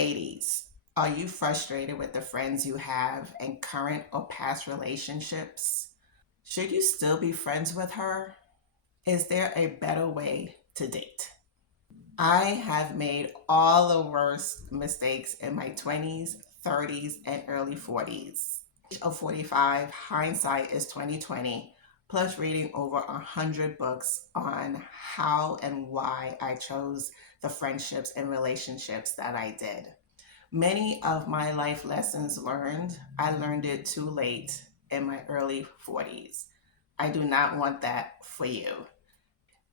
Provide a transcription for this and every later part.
Ladies, are you frustrated with the friends you have in current or past relationships? Should you still be friends with her? Is there a better way to date? I have made all the worst mistakes in my 20s, 30s, and early 40s. Of 45, hindsight is 2020, plus reading over 100 books on how and why I chose the friendships and relationships that I did. Many of my life lessons learned, I learned it too late in my early 40s. I do not want that for you.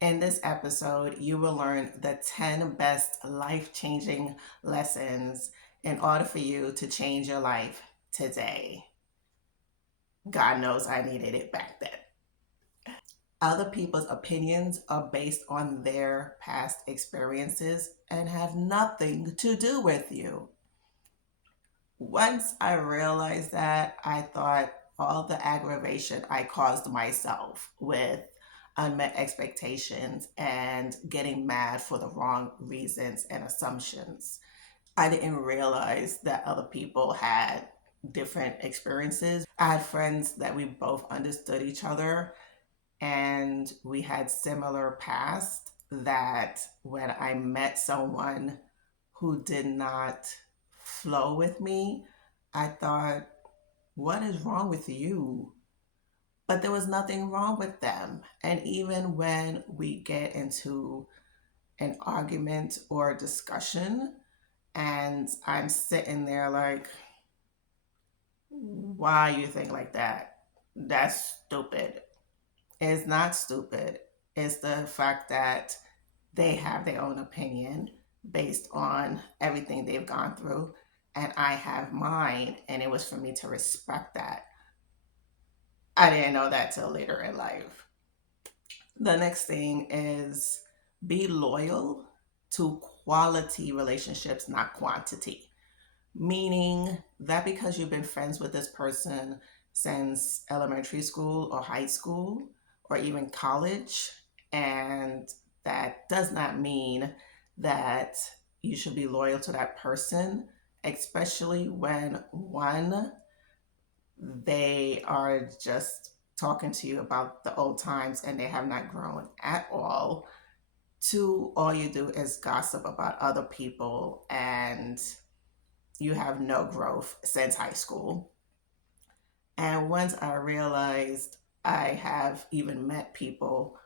In this episode, you will learn the 10 best life changing lessons in order for you to change your life today. God knows I needed it back then. Other people's opinions are based on their past experiences and have nothing to do with you. Once I realized that, I thought all the aggravation I caused myself with unmet expectations and getting mad for the wrong reasons and assumptions. I didn't realize that other people had different experiences. I had friends that we both understood each other and we had similar past, that when I met someone who did not flow with me, I thought, what is wrong with you? But there was nothing wrong with them. And even when we get into an argument or a discussion, and I'm sitting there like, why you think like that? That's stupid. It's not stupid. It's the fact that they have their own opinion based on everything they've gone through, and I have mine, and it was for me to respect that. I didn't know that till later in life. The next thing is be loyal to quality relationships, not quantity. Meaning that because you've been friends with this person since elementary school or high school or even college, and that does not mean that you should be loyal to that person, especially when one, they are just talking to you about the old times and they have not grown at all. Two, all you do is gossip about other people and you have no growth since high school. And once I realized, I have even met people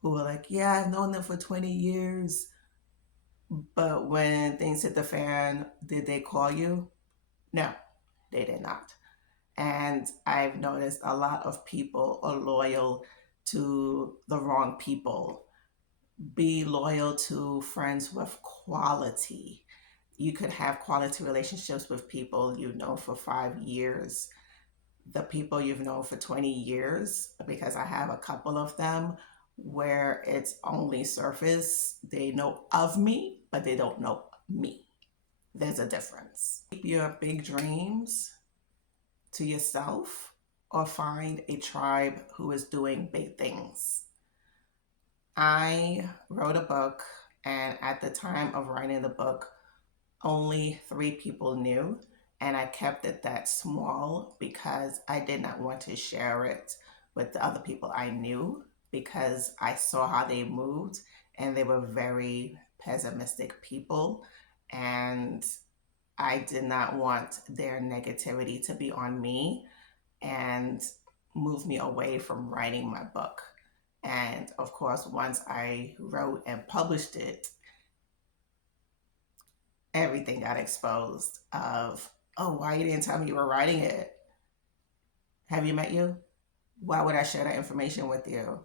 who were like, yeah, I've known them for 20 years. But when things hit the fan, did they call you? No, they did not. And I've noticed a lot of people are loyal to the wrong people. Be loyal to friends with quality. You could have quality relationships with people you've known for 5 years. The people you've known for 20 years, because I have a couple of them where it's only surface. They know of me, but they don't know me. There's a difference. Keep your big dreams to yourself or find a tribe who is doing big things. I wrote a book, and at the time of writing the book, only 3 people knew. And I kept it that small because I did not want to share it with the other people I knew, because I saw how they moved and they were very pessimistic people. And I did not want their negativity to be on me and move me away from writing my book. And of course, once I wrote and published it, everything got exposed of, oh, why you didn't tell me you were writing it? Have you met you? Why would I share that information with you?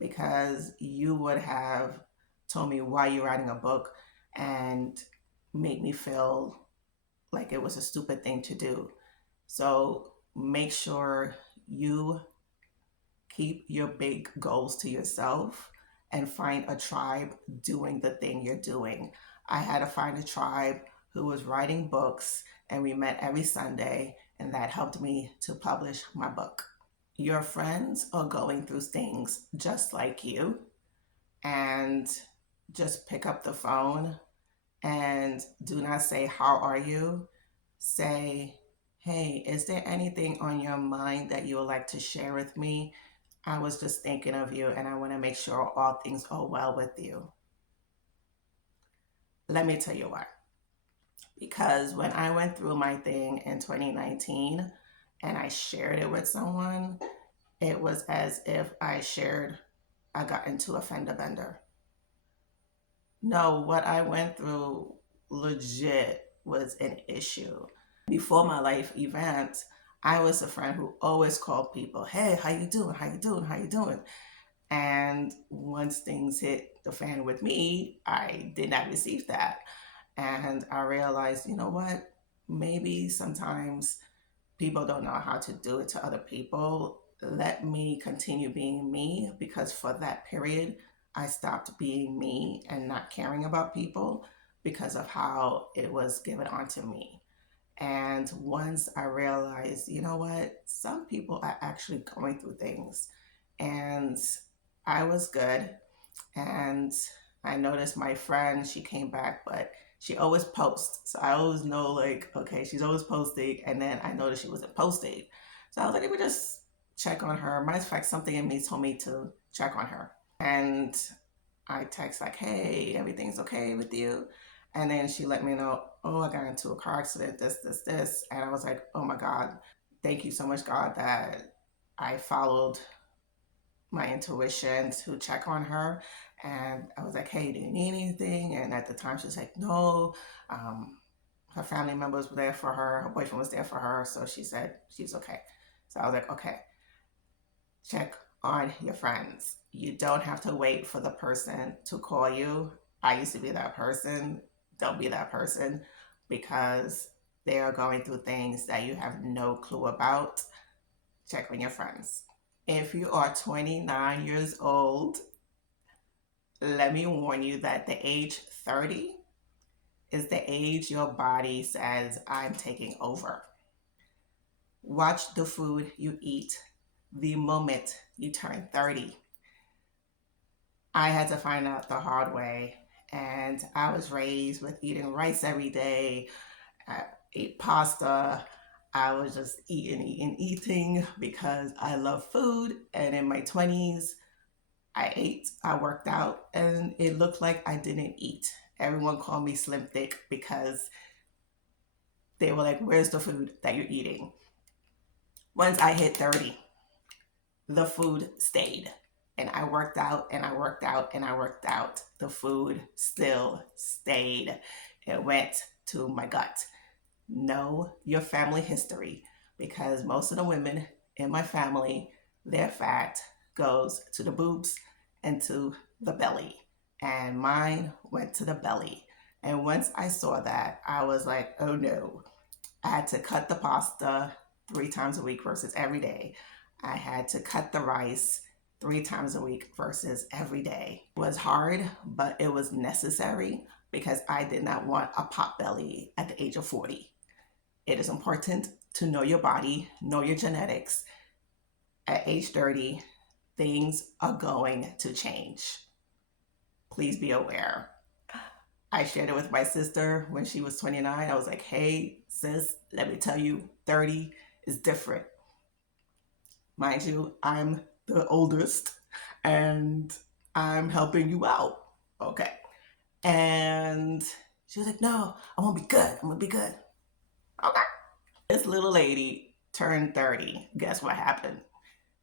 Because you would have told me why you're writing a book and make me feel like it was a stupid thing to do. So make sure you keep your big goals to yourself and find a tribe doing the thing you're doing. I had to find a tribe who was writing books, and we met every Sunday, and that helped me to publish my book. Your friends are going through things just like you, and just pick up the phone And do not say, how are you? Say, hey, is there anything on your mind that you would like to share with me? I was just thinking of you and I want to make sure all things are well with you. Let me tell you why. Because when I went through my thing in 2019 and I shared it with someone, it was as if I got into a fender bender. No, what I went through legit was an issue. Before my life event, I was a friend who always called people, hey, how you doing? How you doing? How you doing? And once things hit the fan with me, I did not receive that. And I realized, you know what? Maybe sometimes people don't know how to do it to other people. Let me continue being me, because for that period, I stopped being me and not caring about people because of how it was given onto me. And once I realized, you know what, some people are actually going through things. And I was good. And I noticed my friend, she came back, but she always posts. So I always know, like, okay, she's always posting. And then I noticed she wasn't posting. So I was like, let me just check on her. Matter of fact, something in me told me to check on her. And I text like, hey, everything's okay with you? And then she let me know, oh, I got into a car accident, this. And I was like, oh my God, thank you so much, God, that I followed my intuition to check on her. And I was like, hey, do you need anything? And at the time, she was like, no. Her family members were there for her. Her boyfriend was there for her. So she said she's okay. So I was like, okay, check on your friends. You don't have to wait for the person to call you. I used to be that person. Don't be that person, because they are going through things that you have no clue about. Check on your friends. If you are 29 years old, let me warn you that the age 30 is the age your body says, I'm taking over. Watch the food you eat the moment you turn 30. I had to find out the hard way, and I was raised with eating rice every day. I ate pasta. I was just eating because I love food. And in my 20s, I ate, I worked out, and it looked like I didn't eat. Everyone called me slim thick because they were like, where's the food that you're eating? Once I hit 30, the food stayed. And I worked out and I worked out and I worked out. The food still stayed. It went to my gut. Know your family history, because most of the women in my family, their fat goes to the boobs and to the belly. And mine went to the belly. And once I saw that, I was like, oh no. I had to cut the pasta 3 times a week versus every day. I had to cut the rice 3 times a week versus every day. It was hard, but it was necessary because I did not want a pot belly at the age of 40. It is important to know your body, know your genetics. At age 30, things are going to change. Please be aware. I shared it with my sister when she was 29. I was like, hey, sis, let me tell you, 30 is different. Mind you, I'm the oldest and I'm helping you out. Okay. And she was like, no, I'm going to be good. I'm going to be good. Okay. This little lady turned 30. Guess what happened?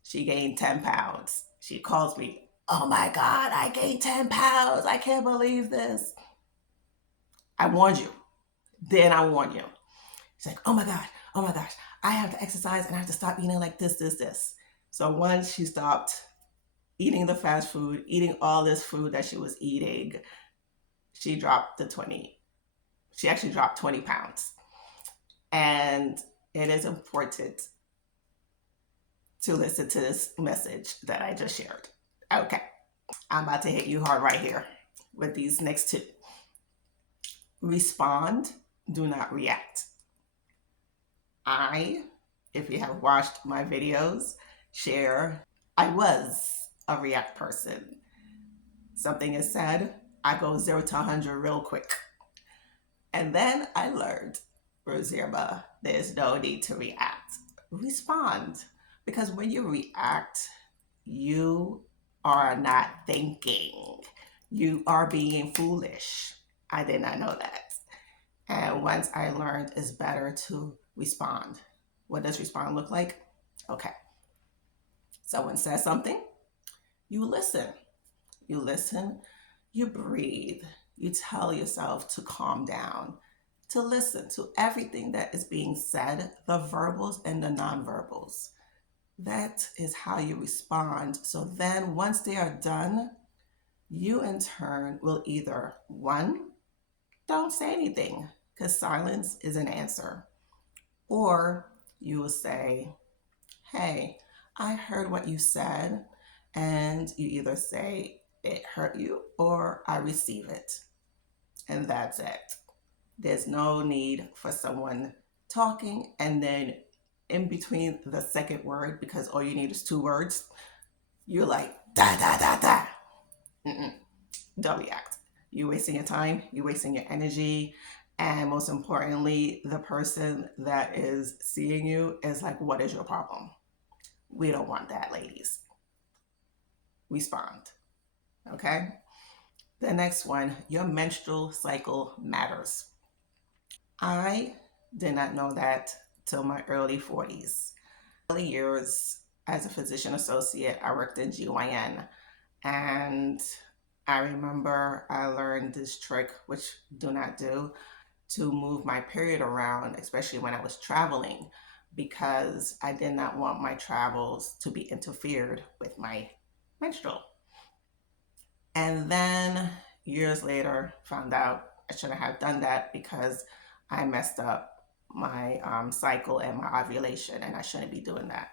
She gained 10 pounds. She calls me, oh my God, I gained 10 pounds. I can't believe this. I warned you. Then I warned you. She's like, oh my gosh, I have to exercise and I have to stop eating like this. So once she stopped eating the fast food, eating all this food that she was eating, she dropped the 20. She actually dropped 20 pounds. And it is important to listen to this message that I just shared. Okay, I'm about to hit you hard right here with these next 2. Respond, do not react. If you have watched my videos, share, I was a react person. Something is said, I go 0 to 100 real quick. And then I learned, Rosirba, there's no need to react. Respond. Because when you react, you are not thinking. You are being foolish. I did not know that. And once I learned it's better to respond. What does respond look like? Okay. Someone says something, you listen. You listen, you breathe, you tell yourself to calm down, to listen to everything that is being said, the verbals and the nonverbals. That is how you respond. So then, once they are done, you in turn will either one, don't say anything because silence is an answer, or you will say, hey, I heard what you said, and you either say, it hurt you, or I receive it. And that's it. There's no need for someone talking and then in between the second word, because all you need is two words, you're like, da, da, da, da. Mm-mm. Don't react. You're wasting your time, you're wasting your energy. And most importantly, the person that is seeing you is like, what is your problem? We don't want that, ladies. Respond. Okay? The next one, your menstrual cycle matters. I did not know that till my early 40s. Early years as a physician associate, I worked in GYN, and I remember I learned this trick, which do not do, to move my period around, especially when I was traveling, because I did not want my travels to be interfered with my menstrual. And then years later, found out I shouldn't have done that because I messed up my cycle and my ovulation, and I shouldn't be doing that.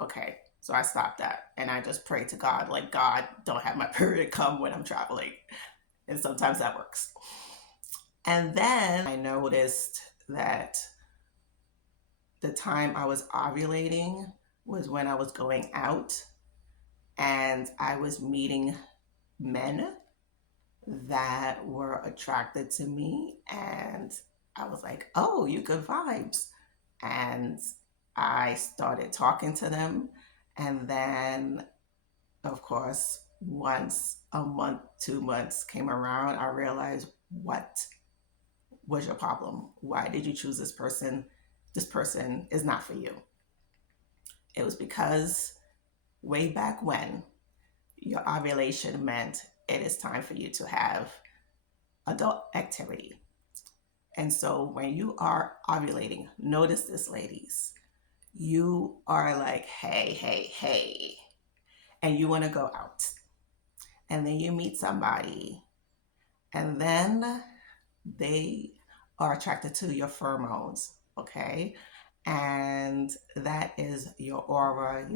Okay, so I stopped that, and I just prayed to God, like, God, don't have my period come when I'm traveling. And sometimes that works. And then I noticed that the time I was ovulating was when I was going out and I was meeting men that were attracted to me. And I was like, oh, you good vibes. And I started talking to them. And then, of course, once a month, 2 months came around, I realized, what was your problem? Why did you choose this person? This person is not for you. It was because way back when, your ovulation meant it is time for you to have adult activity. And so when you are ovulating, notice this, ladies, you are like, hey, hey, hey, and you want to go out. And then you meet somebody, and then they are attracted to your pheromones, okay? And that is your aura,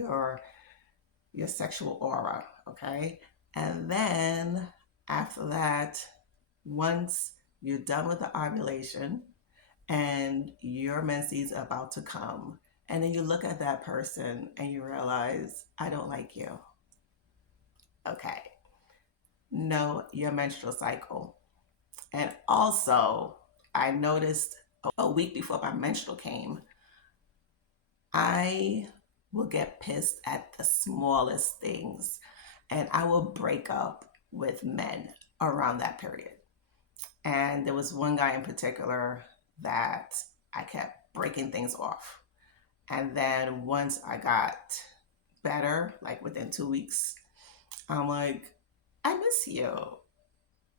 your sexual aura, okay? And then after that, once you're done with the ovulation and your menses are about to come, and then you look at that person and you realize, I don't like you. Okay. Know your menstrual cycle. And also, I noticed a week before my menstrual came, I will get pissed at the smallest things, and I will break up with men around that period. And there was one guy in particular that I kept breaking things off. And then once I got better, like within 2 weeks, I'm like, I miss you.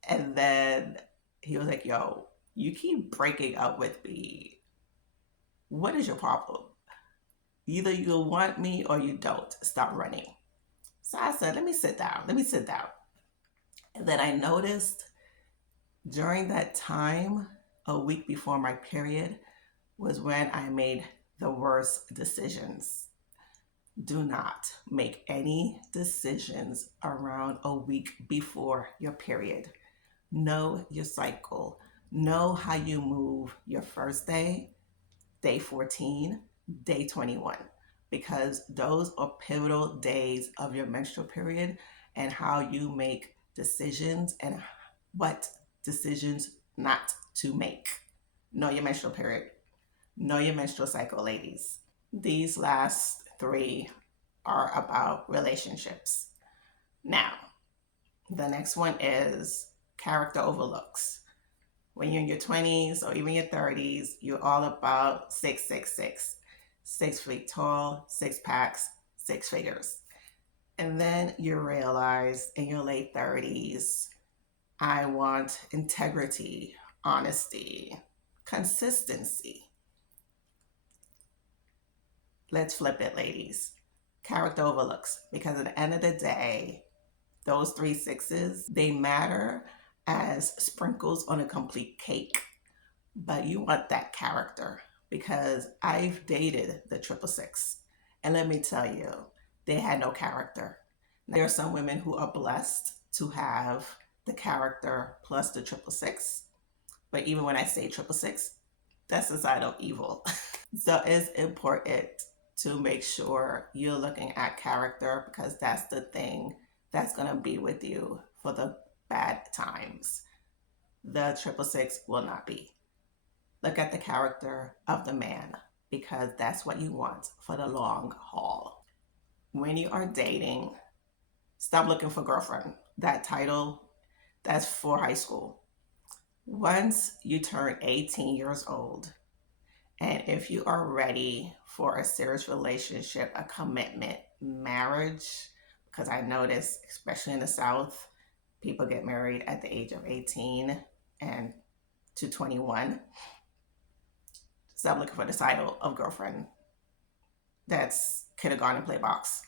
And then he was like, yo, you keep breaking up with me. What is your problem? Either you want me or you don't. Stop running. So I said, let me sit down. Let me sit down. And then I noticed during that time, a week before my period, was when I made the worst decisions. Do not make any decisions around a week before your period. Know your cycle. Know how you move your first day, day 14, day 21, because those are pivotal days of your menstrual period, and how you make decisions and what decisions not to make. Know your menstrual period. Know your menstrual cycle, ladies. These last three are about relationships. Now, the next one is character overlooks. When you're in your 20s or even your 30s, you're all about 666. 6 feet tall, six packs, six figures. And then you realize in your late 30s, I want integrity, honesty, consistency. Let's flip it, ladies. Character overlooks, because at the end of the day, those 3 6s, they matter as sprinkles on a complete cake. But you want that character, because I've dated the 666. And let me tell you, they had no character. There are some women who are blessed to have the character plus the 666. But even when I say 666, that's a side of evil. So it's important to make sure you're looking at character, because that's the thing that's going to be with you for the bad times. The 666 will not be. Look at the character of the man, because that's what you want for the long haul. When you are dating, stop looking for girlfriend. That title, that's for high school. Once you turn 18 years old, and if you are ready for a serious relationship, a commitment, marriage, because I notice, especially in the South, people get married at the age of 18 and to 21. Stop looking for the title of girlfriend. That's kindergarten play box.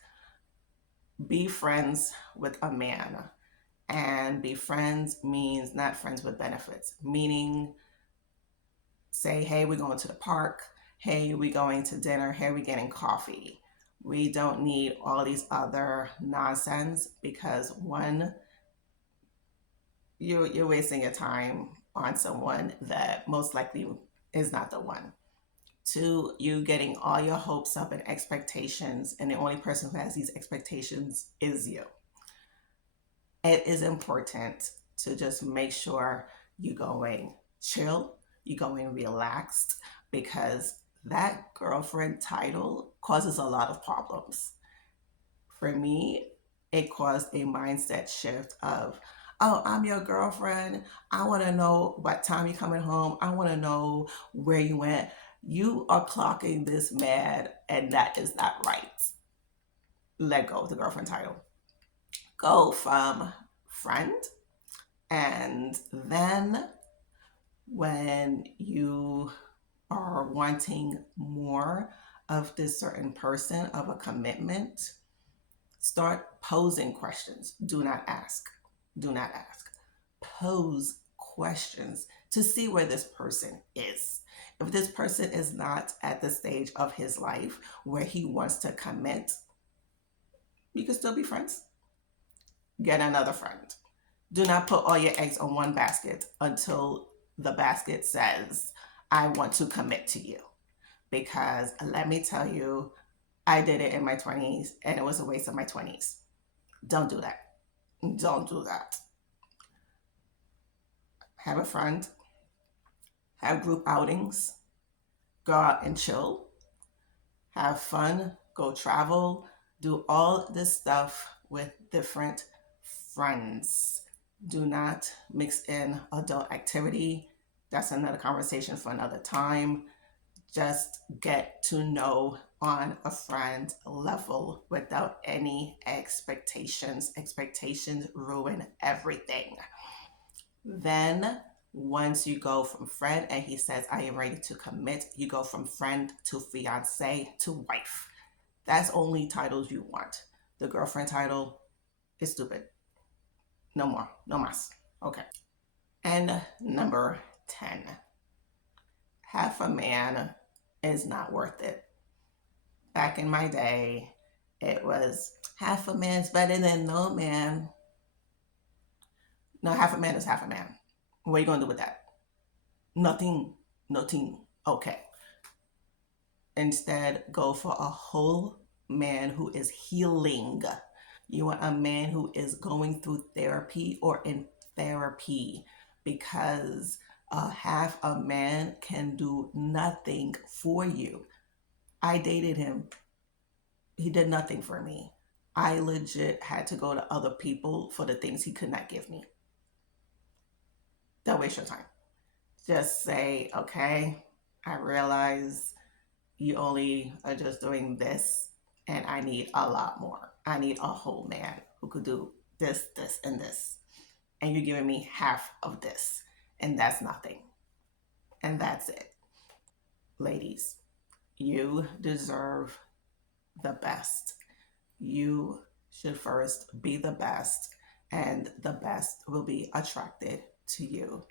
Be friends with a man. And be friends means not friends with benefits, meaning say, hey, we're going to the park. Hey, we're going to dinner. Hey, we're getting coffee. We don't need all these other nonsense, because one, you're wasting your time on someone that most likely is not the one. Two, you getting all your hopes up and expectations, and the only person who has these expectations is you. It is important to just make sure you're going chill, you're going relaxed, because that girlfriend title causes a lot of problems. For me, it caused a mindset shift of, oh, I'm your girlfriend. I want to know what time you're coming home. I want to know where you went. You are clocking this man, and that is not right. Let go of the girlfriend title. Go from friend, and then when you are wanting more of this certain person, of a commitment, start posing questions. Do not ask. Do not ask. Pose questions to see where this person is. If this person is not at the stage of his life where he wants to commit, you can still be friends. Get another friend. Do not put all your eggs on one basket until the basket says, I want to commit to you. Because let me tell you, I did it in my 20s and it was a waste of my 20s. Don't do that. Don't do that. Have a friend, have group outings, go out and chill, have fun, go travel, do all this stuff with different friends. Do not mix in adult activity. That's another conversation for another time. Just get to know on a friend level without any expectations. Expectations ruin everything. Then once you go from friend and he says, I am ready to commit, you go from friend to fiance to wife. That's only titles you want. The girlfriend title is stupid. No more. No mas. Okay. And number 10. Half a man is not worth it. Back in my day, it was half a man's better than no man. No, half a man is half a man. What are you going to do with that? Nothing. Nothing. Okay. Instead, go for a whole man who is healing. You want a man who is going through therapy or in therapy, because A half a man can do nothing for you. I dated him. He did nothing for me. I legit had to go to other people for the things he could not give me. Don't waste your time. Just say, okay, I realize you only are just doing this, and I need a lot more. I need a whole man who could do this, this, and this. And you're giving me half of this, and that's nothing. And that's it. Ladies, you deserve the best. You should first be the best, and the best will be attracted to you.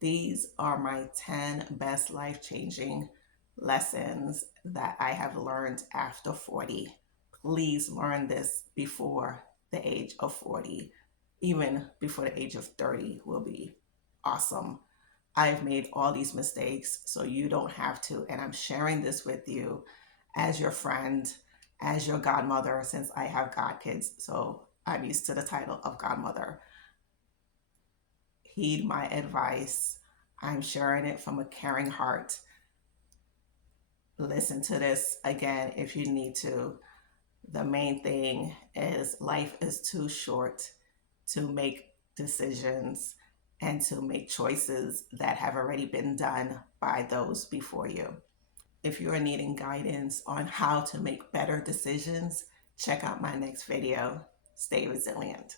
These are my 10 best life changing lessons that I have learned after 40. Please learn this before the age of 40. Even before the age of 30 will be awesome. I've made all these mistakes, so you don't have to. And I'm sharing this with you as your friend, as your godmother, since I have godkids. So I'm used to the title of godmother. Heed my advice. I'm sharing it from a caring heart. Listen to this again if you need to. The main thing is life is too short to make decisions and to make choices that have already been done by those before you. If you are needing guidance on how to make better decisions, check out my next video. Stay resilient.